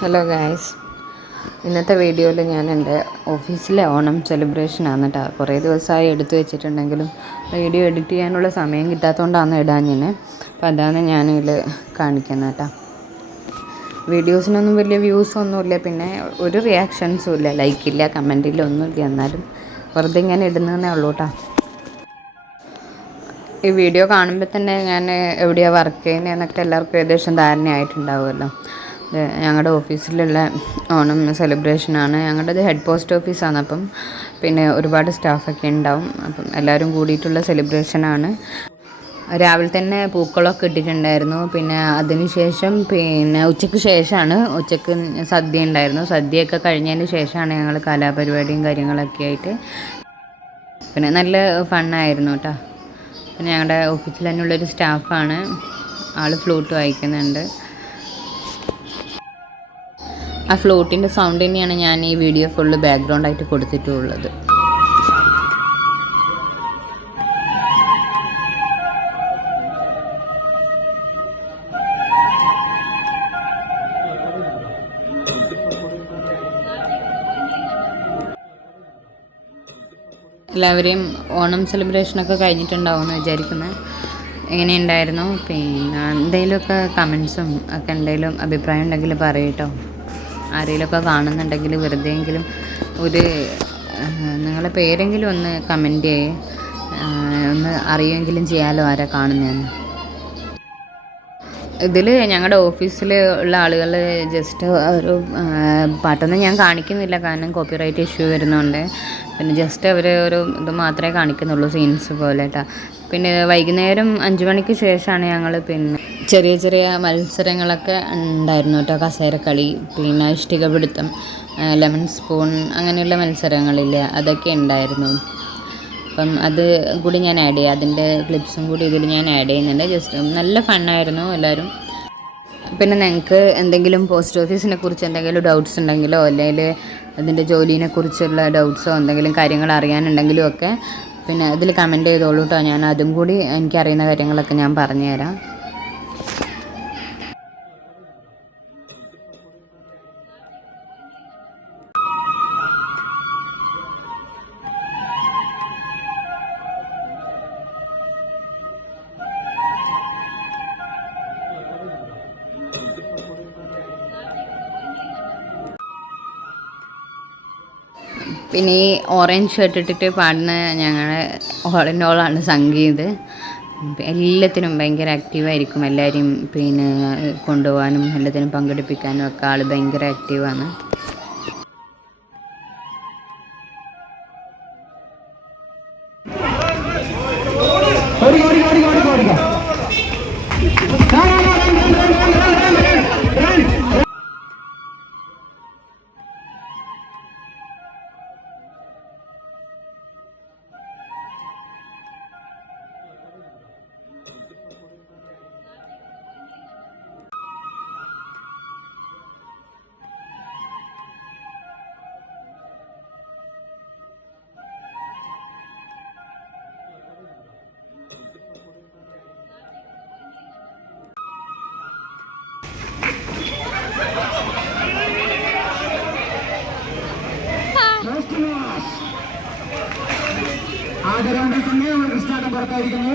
Hello guys, ഇന്നത്തെ വീഡിയോയിൽ ഞാൻ എൻ്റെ ഓഫീസിലെ ഓണം സെലിബ്രേഷനാണ് കേട്ടോ. കുറേ ദിവസമായി എടുത്തു വെച്ചിട്ടുണ്ടെങ്കിലും വീഡിയോ എഡിറ്റ് ചെയ്യാനുള്ള സമയം കിട്ടാത്തതുകൊണ്ടാണ് ഇടാഞ്ഞിനെ. അപ്പോൾ അതാണ് ഞാനിതിൽ കാണിക്കുന്നത് കേട്ടോ. വീഡിയോസിനൊന്നും വലിയ വ്യൂസൊന്നുമില്ല, പിന്നെ ഒരു റിയാക്ഷൻസും ഇല്ല, ലൈക്കില്ല, കമൻറ്റില്ല, ഒന്നുമില്ല. എന്നാലും വെറുതെ ഇങ്ങനെ ഇടുന്നതേ ഉള്ളൂ കേട്ടോ. ഈ വീഡിയോ കാണുമ്പോൾ തന്നെ ഞാൻ എവിടെയാണ് വർക്ക് ചെയ്യുന്നതെന്നൊക്കെ എല്ലാവർക്കും ഏകദേശം ധാരണയായിട്ടുണ്ടാവുമല്ലോ. ഞങ്ങളുടെ ഓഫീസിലുള്ള ഓണം സെലിബ്രേഷനാണ്. ഞങ്ങളുടേത് ഹെഡ് പോസ്റ്റ് ഓഫീസാണ്. അപ്പം പിന്നെ ഒരുപാട് സ്റ്റാഫൊക്കെ ഉണ്ടാവും. അപ്പം എല്ലാവരും കൂടിയിട്ടുള്ള സെലിബ്രേഷനാണ്. രാവിലെ തന്നെ പൂക്കളമൊക്കെ ഇട്ടിട്ടുണ്ടായിരുന്നു. പിന്നെ അതിന് ശേഷം പിന്നെ ഉച്ചയ്ക്ക് ശേഷമാണ്, ഉച്ചയ്ക്ക് സദ്യ ഉണ്ടായിരുന്നു. സദ്യയൊക്കെ കഴിഞ്ഞതിന് ശേഷമാണ് ഞങ്ങൾ കലാപരിപാടിയും കാര്യങ്ങളൊക്കെ ആയിട്ട്. പിന്നെ നല്ല ഫണ്ണായിരുന്നു കേട്ടോ. പിന്നെ ഞങ്ങളുടെ ഓഫീസിൽ തന്നെയുള്ളൊരു സ്റ്റാഫാണ്, ആൾ ഫ്ലൂട്ട് വായിക്കുന്നുണ്ട്. ആ ഫ്ലൂട്ടിൻ്റെ സൗണ്ട് തന്നെയാണ് ഞാൻ ഈ വീഡിയോ ഫുള്ള് ബാക്ക്ഗ്രൗണ്ടായിട്ട് കൊടുത്തിട്ടുള്ളത്. എല്ലാവരെയും ഓണം സെലിബ്രേഷനൊക്കെ കഴിഞ്ഞിട്ടുണ്ടാവുമെന്ന് വിചാരിക്കുന്നത്. എങ്ങനെയുണ്ടായിരുന്നു? പിന്നെ എന്തെങ്കിലുമൊക്കെ കമൻസും ഒക്കെ എന്തെങ്കിലും അഭിപ്രായം ഉണ്ടെങ്കിൽ പറയട്ടോ. ആരെങ്കിലുമൊക്കെ കാണുന്നുണ്ടെങ്കിൽ വെറുതെയെങ്കിലും ഒരു നിങ്ങളുടെ പേരെങ്കിലും ഒന്ന് കമൻറ്റ് ചെയ്യേ, ഒന്ന് അറിയുമെങ്കിലും ചെയ്യാമല്ലോ ആരാ കാണുന്നതെന്ന്. ഇതിൽ ഞങ്ങളുടെ ഓഫീസിൽ ഉള്ള ആളുകൾ ജസ്റ്റ് ഒരു പാട്ടൊന്നും ഞാൻ കാണിക്കുന്നില്ല, കാരണം കോപ്പിറൈറ്റ് ഇഷ്യൂ വരുന്നുണ്ട്. പിന്നെ ജസ്റ്റ് അവർ ഒരു ഇത് മാത്രമേ കാണിക്കുന്നുള്ളൂ, സീൻസ് പോലെ കേട്ടോ. പിന്നെ വൈകുന്നേരം 5 മണിക്ക് ശേഷമാണ് ഞങ്ങൾ പിന്നെ ചെറിയ ചെറിയ മത്സരങ്ങളൊക്കെ ഉണ്ടായിരുന്നു കേട്ടോ. കസേരക്കളി, പിന്നെ ഇഷ്ടിക പിടുത്തം, ലെമൺ സ്പൂൺ, അങ്ങനെയുള്ള മത്സരങ്ങളില്ലേ, അതൊക്കെ ഉണ്ടായിരുന്നു. അപ്പം അത് കൂടി ഞാൻ ആഡ് ചെയ്യാം, അതിൻ്റെ ക്ലിപ്സും കൂടി ഇതിൽ ഞാൻ ആഡ് ചെയ്യുന്നുണ്ട്. ജസ്റ്റ് നല്ല ഫണ്ണായിരുന്നു എല്ലാവരും. പിന്നെ നിങ്ങൾക്ക് എന്തെങ്കിലും പോസ്റ്റ് ഓഫീസിനെ കുറിച്ച് എന്തെങ്കിലും ഡൗട്ട്സ് ഉണ്ടെങ്കിലോ, അല്ലെങ്കിൽ അതിൻ്റെ ജോലിനെ കുറിച്ചുള്ള ഡൗട്ട്സോ എന്തെങ്കിലും കാര്യങ്ങൾ അറിയാനുണ്ടെങ്കിലും ഒക്കെ പിന്നെ ഇതിൽ കമൻറ്റ് ചെയ്തോളൂ കേട്ടോ. ഞാൻ അതും കൂടി എനിക്കറിയുന്ന കാര്യങ്ങളൊക്കെ ഞാൻ പറഞ്ഞുതരാം. പിന്നെ ഈ ഓറഞ്ച് ഷർട്ട് ഇട്ടിട്ട് പാടുന്ന ഞങ്ങളുടെ ഓൾ ഇൻ ഓളാണ് സംഗീത്. എല്ലാത്തിനും ഭയങ്കര ആക്റ്റീവായിരിക്കും. എല്ലാവരെയും പിന്നെ കൊണ്ടുപോകാനും എല്ലാത്തിനും പങ്കെടുപ്പിക്കാനും ഒക്കെ ആൾ ഭയങ്കര ആക്റ്റീവാണ്. ആദരവിൽ തന്നെ ഒരു കൃഷ്ണാട്ടം പുറത്തായിരിക്കുന്നു.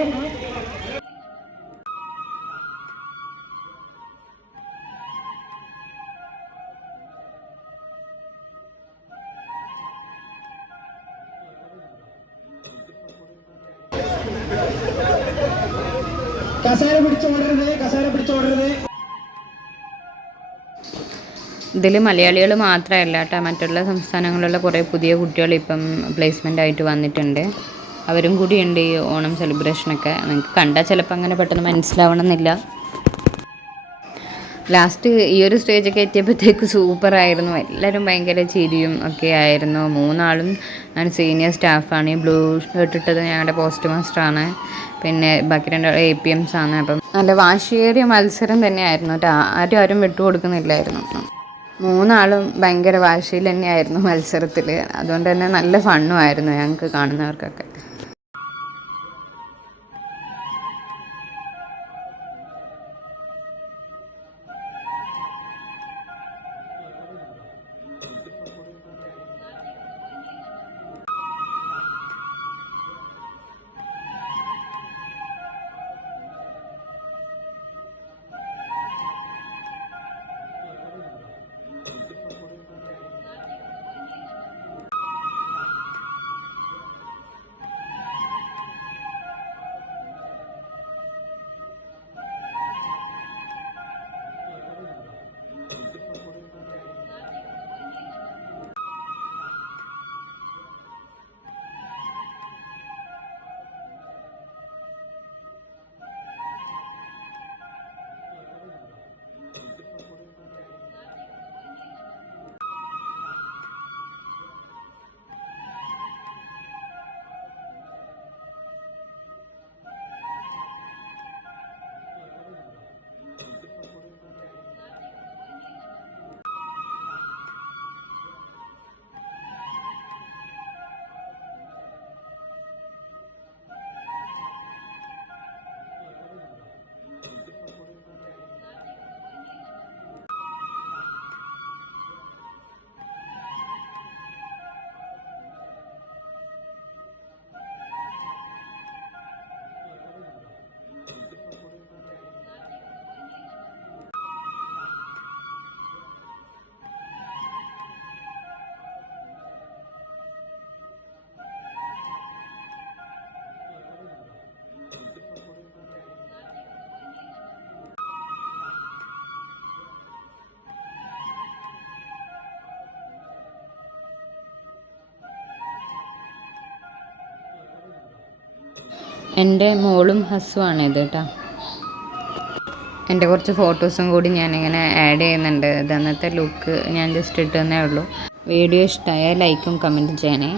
കസേര പിടിച്ചോടരുത്, കസേര പിടിച്ചോടരുത്. ഇതിൽ മലയാളികൾ മാത്രമല്ല കേട്ടോ, മറ്റുള്ള സംസ്ഥാനങ്ങളിലുള്ള കുറേ പുതിയ കുട്ടികൾ ഇപ്പം പ്ലേസ്മെൻ്റ് ആയിട്ട് വന്നിട്ടുണ്ട്. അവരും കൂടിയുണ്ട് ഈ ഓണം സെലിബ്രേഷനൊക്കെ. നിങ്ങൾക്ക് കണ്ടാൽ ചിലപ്പോൾ അങ്ങനെ പെട്ടെന്ന് മനസ്സിലാവണമെന്നില്ല. ലാസ്റ്റ് ഈ ഒരു സ്റ്റേജൊക്കെ എത്തിയപ്പോഴത്തേക്ക് സൂപ്പറായിരുന്നു. എല്ലാവരും ഭയങ്കര ചിരിയും ഒക്കെ ആയിരുന്നു. 3 ആളും ഞാൻ സീനിയർ സ്റ്റാഫാണ്. ഈ ബ്ലൂ ഷർട്ട് ഇട്ടത് ഞങ്ങളുടെ പോസ്റ്റ് മാസ്റ്ററാണ്. പിന്നെ ബാക്കി 2 APMs ആണ്. അപ്പം നല്ല വാശിയേറിയ മത്സരം തന്നെയായിരുന്നു കേട്ടോ. ആരും വിട്ടുകൊടുക്കുന്നില്ലായിരുന്നു. 3 ആളും ഭയങ്കര വാശിയിൽ തന്നെയായിരുന്നു മത്സരത്തിൽ. അതുകൊണ്ട് തന്നെ നല്ല ഫണ്ണും ആയിരുന്നു ഞങ്ങൾക്ക് കാണുന്നവർക്കൊക്കെ. എൻ്റെ മോളും ഹസ്സുമാണ് ഇത് കേട്ടോ. എൻ്റെ കുറച്ച് ഫോട്ടോസും കൂടി ഞാനിങ്ങനെ ആഡ് ചെയ്യുന്നുണ്ട്. ഇത് അന്നത്തെ ലുക്ക് ഞാൻ ജസ്റ്റ് ഇട്ടെന്നേ ഉള്ളൂ. വീഡിയോ ഇഷ്ടമായാൽ ലൈക്കും കമൻറ്റും ചെയ്യണേ.